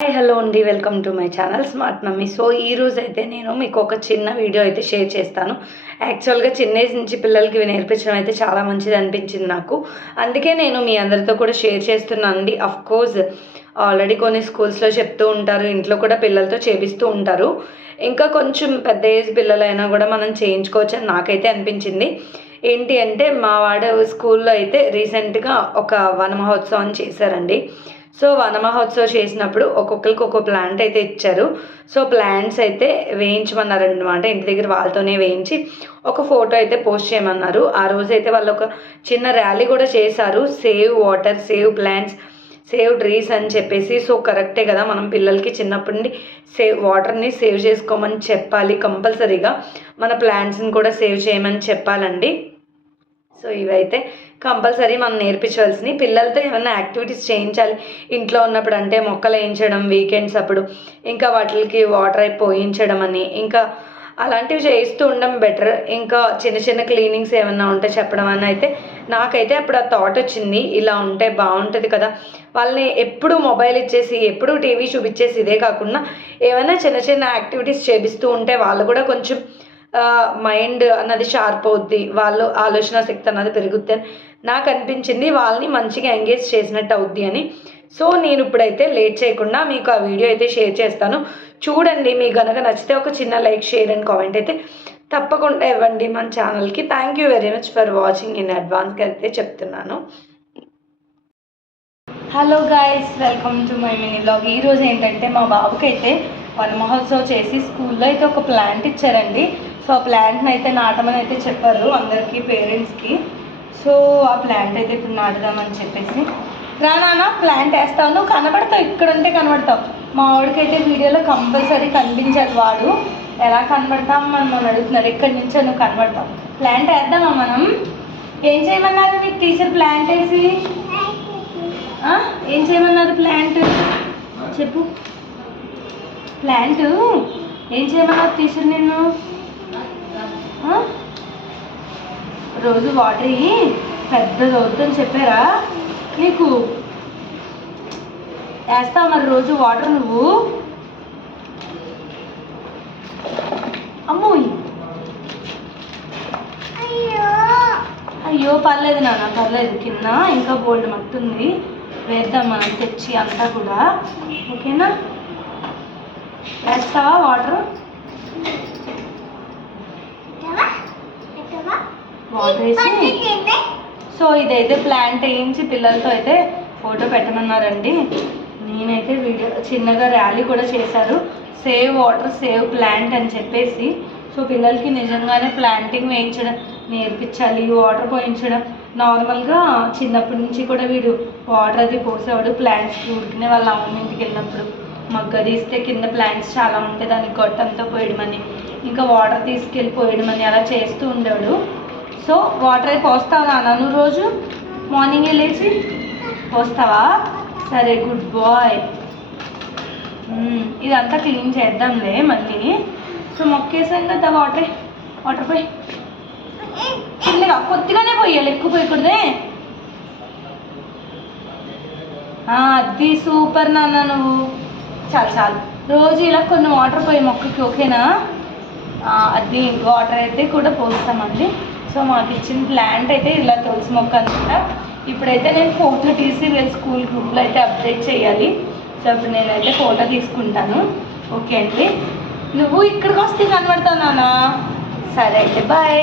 Hi hello అండి. Welcome to my channel smart mummy so ఈ రోజు అయితే నేను మీకు ఒక చిన్న వీడియో అయితే షేర్ చేస్తాను. యాక్చువల్గా చిన్న ఏజ్ నుంచి పిల్లలకి నేర్పించడం అయితే చాలా మంచిది అనిపించింది నాకు. అందుకే నేను మీ అందరితో కూడా షేర్ చేస్తున్నాను అండి. కోర్స్ ఆల్రెడీ కొన్ని స్కూల్స్లో చెప్తూ ఉంటారు ఇంట్లో కూడా పిల్లలతో చేపిస్తూ ఉంటారు. ఇంకా కొంచెం పెద్ద ఏజ్ పిల్లలైనా కూడా మనం చేయించుకోవచ్చు అని నాకైతే అనిపించింది. ఏంటి అంటే మా వాడు స్కూల్లో అయితే రీసెంట్గా ఒక వన మహోత్సవం చేశారండి. సో వనమహోత్సవం చేసినప్పుడు ఒక్కొక్కరికి ఒక్కో ప్లాంట్ అయితే ఇచ్చారు. సో ప్లాంట్స్ అయితే వేయించమన్నారనమాట ఇంటి దగ్గర వాళ్ళతోనే వేయించి ఒక ఫోటో అయితే పోస్ట్ చేయమన్నారు. ఆ రోజు అయితే వాళ్ళు ఒక చిన్న ర్యాలీ కూడా చేశారు. Save water save plants save trees అని చెప్పేసి. సో కరెక్టే కదా మనం పిల్లలకి చిన్నప్పటి నుండి సేవ్ వాటర్ని సేవ్ చేసుకోమని చెప్పాలి కంపల్సరీగా. మన ప్లాంట్స్ని కూడా సేవ్ చేయమని చెప్పాలండి. సో ఇవైతే కంపల్సరీ మనం నేర్పించవలసినవి. పిల్లలతో ఏమైనా యాక్టివిటీస్ చేయించాలి. ఇంట్లో ఉన్నప్పుడు అంటే మొక్కలు వేయించడం వీకెండ్స్ అప్పుడు ఇంకా వాటికి వాటర్ అయి పోయించడం అని ఇంకా అలాంటివి చేయిస్తూ ఉండడం బెటర్. ఇంకా చిన్న చిన్న క్లీనింగ్స్ ఏమైనా ఉంటే చెప్పడం అని అయితే నాకైతే అప్పుడు ఆ థాట్ వచ్చింది. ఇలా ఉంటే బాగుంటుంది కదా. వాళ్ళని ఎప్పుడు మొబైల్ ఇచ్చేసి ఎప్పుడు టీవీ చూపించేసి ఇదే కాకుండా ఏమైనా చిన్న చిన్న యాక్టివిటీస్ చేపిస్తూ ఉంటే వాళ్ళు కూడా కొంచెం మైండ్ అన్నది షార్ప్ అవుద్ది. వాళ్ళు ఆలోచన శక్తి అన్నది పెరుగుద్ది అని నాకు అనిపించింది వాళ్ళని మంచిగా ఎంగేజ్ చేసినట్టు అవుద్ది అని. సో నేను ఇప్పుడైతే లేట్ చేయకుండా మీకు ఆ వీడియో అయితే షేర్ చేస్తాను. చూడండి మీకు కనుక నచ్చితే ఒక చిన్న లైక్ షేర్ అండ్ కామెంట్ అయితే తప్పకుండా ఇవ్వండి మన ఛానల్కి. Thank you very much for watching in అడ్వాన్స్గా అయితే చెప్తున్నాను. Hello guys welcome to my mini blog ఈరోజు ఏంటంటే మా బాబుకైతే అయితే వన్ మహోత్సవ్ చేసి స్కూల్లో అయితే ఒక ప్లాంట్ ఇచ్చారండి. సో ఆ ప్లాంట్ని అయితే నాటమని అయితే చెప్పారు అందరికీ పేరెంట్స్కి. సో ఆ ప్లాంట్ అయితే ఇప్పుడు నాటుదామని చెప్పేసి. రా నాన్న ప్లాంట్ వేస్తావు నువ్వు కనబడతావు ఇక్కడంటే కనబడతావు మా వాడికైతే వీడియోలో కంపల్సరీ కనిపించాలి వాడు. ఎలా కనబడతాం మనం అడుగుతున్నారు. అడుగుతున్నాడు ఎక్కడి నుంచో నువ్వు కనబడతావు ప్లాంట్ వేద్దామా మనం? ఏం చేయమన్నారు మీకు టీచర్ ప్లాంట్ వేసి? ఏం చేయమన్నారు ప్లాంట్? చెప్పు. ప్లాంట్? ఏం చేయమన్నారు టీచర్ నిన్ను? రోజు వాటర్ ఇయ్యి పెద్దది అవుతుందని చెప్పారా? నీకు వేస్తావు మరి రోజు వాటర్ నువ్వు? అమ్మోయ్ అయ్యో. పర్లేదు నాన్న పర్లేదు. కింద ఇంకా బోల్డ్ మట్టుంది వేద్దాం మనం తెచ్చి అంతా కూడా. ఓకేనా? వేస్తావా వాటర్? వాటర్ వేసి సో ఇదైతే ప్లాంట్ వేయించి పిల్లలతో అయితే ఫోటో పెట్టమన్నారండి. నేనైతే వీడియో చిన్నగా ర్యాలీ కూడా చేశారు. సేవ్ వాటర్ సేవ్ ప్లాంట్ అని చెప్పేసి. సో పిల్లలకి నిజంగానే ప్లాంటింగ్ వేయించడం నేర్పించాలి వాటర్ పోయించడం. నార్మల్గా చిన్నప్పటి నుంచి కూడా వీడు వాటర్ అది పోసేవాడు. ప్లాంట్స్కి ఉడికినే వాళ్ళ అమ్మ ఇంటికి వెళ్ళినప్పుడు మగ్గ తీస్తే కింద ప్లాంట్స్ చాలా ఉంటాయి. దానికి గొట్టంతో పోయడమని ఇంకా వాటర్ తీసుకెళ్ళి పోయడమని అలా చేస్తూ ఉండేవాడు. సో వాటర్ అయితే పోస్తావా నాన్న? రోజు మార్నింగే లేచి పోస్తావా? సరే గుడ్ బాయ్ ఇదంతా క్లీన్ చేద్దాంలే మళ్ళీ. సో మొక్కేసాం కదా వాటర్ వాటర్ పోయి. చిన్నగా కొద్దిగానే పోయాలి ఎక్కువ పోయకూడదే. అది సూపర్ నాన్న నువ్వు. చాలు చాలు. రోజు ఇలా కొన్ని వాటర్ పోయి మొక్కకి ఓకేనా అది వాటర్ అయితే కూడా పోస్తామండి. సో మాకు ఇచ్చిన ప్లాంట్ అయితే ఇలా తులసి మొక్క అనమాట ఇప్పుడైతే నేను ఫోటో తీసి వీళ్ళ స్కూల్ గ్రూప్లో అయితే అప్డేట్ చేయాలి. సో ఇప్పుడు నేనైతే ఫోటో తీసుకుంటాను. ఓకే అండి. నువ్వు ఇక్కడికి వస్తే కనబడతావు నానా సరే అయితే బాయ్